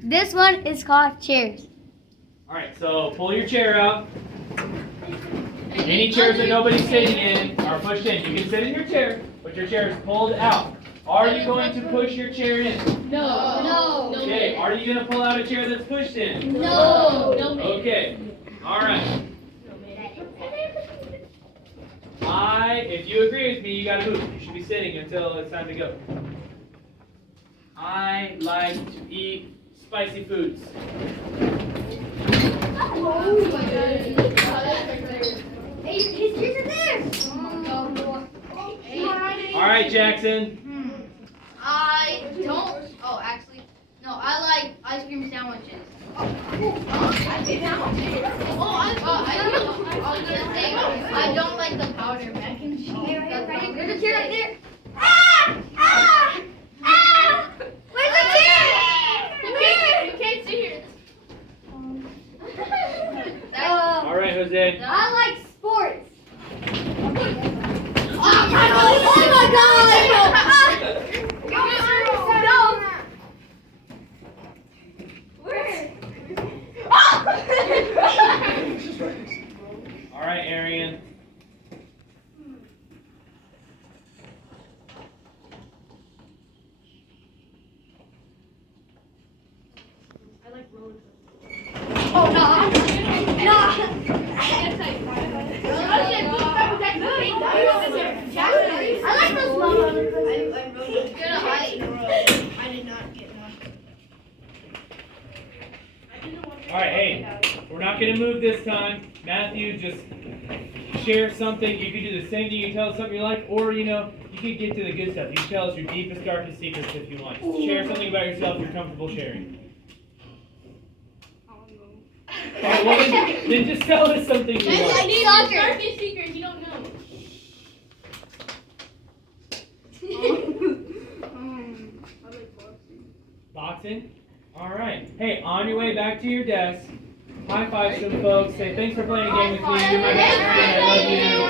This one is called chairs. All right, so pull your chair out. Any chairs that nobody's sitting in are pushed in. You can sit in your chair, but your chair is pulled out. Are you going to push your chair in? No. No. Okay, are you going to pull out a chair that's pushed in? No. Okay, all right. If you agree with me, you gotta move. You should be sitting until it's time to go. I like to eat spicy foods. Oh my God. Hey, his kids are there. All right, Jackson. I don't. Oh, actually, no. I like ice cream sandwiches. Ice cream sandwiches. I was gonna say I don't like the powder mac and cheese. There's a chair right there. Where's the chair? You can't see here. All right, Jose. I like sports. Oh my God! All right, Arian. I like roller coasters. Oh no! No! I like those small roller coasters. I did not get one. All right, hey, we're not gonna move this time. Matthew, just share something. You can do the same thing. You tell us something you like, or you can get to the good stuff. You can tell us your deepest, darkest secrets if you want. Share something about yourself you're comfortable sharing. Oh, well, then just tell us something you I like. need darkest secrets you don't know. Boxing? All right. Hey, on your way back to your desk, high five some folks. Say thanks for playing a game with me. You're my best friend. I love you.